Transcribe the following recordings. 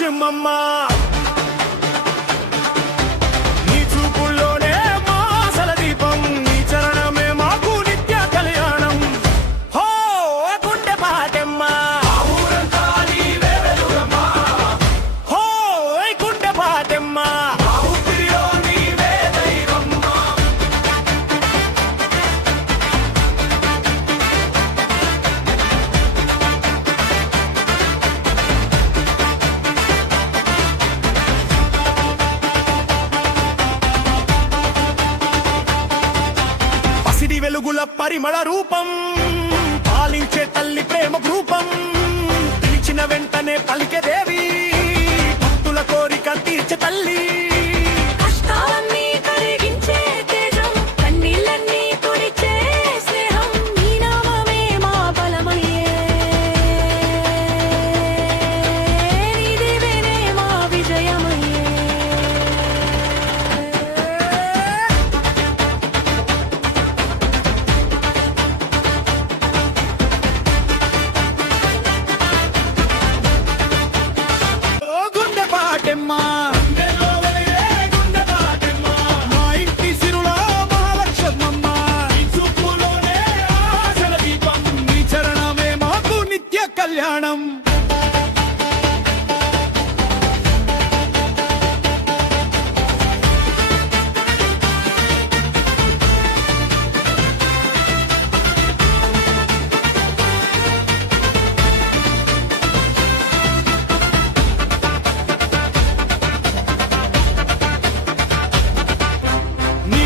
మహాలక్ష్మమ్మ నీ చూపుల్లోనే మా అసల దీపం నీ చరణమే మాకు నిత్య కళ్యాణం హో గుండె పాటెమ్మ హో గుండె పాటెమ్మ వెలుగుల పరిమళ రూపం పాలించే తల్లి ప్రేమ రూపం పిలిచిన వెంటనే పలికే దేవి భక్తుల కోరిక తీర్చే తల్లి కష్టాలన్నీ కరిగించే తేజం కన్నీళ్ళన్నీ తుడిచే స్నేహం నీ నామమే మా బలమయ్యే నీ దీవెనే మా విజయమయ్యే మా ఇంటి సిరుల మహాలక్ష్మమ్మ నీ చరణమే మాకు నిత్య కళ్యాణం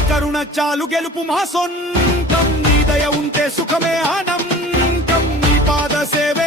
కరుణ చాలు గెలుపు మా సొంతం నీ దయ ఉంటే సుఖమే ఆనందం నీ పాద సేవ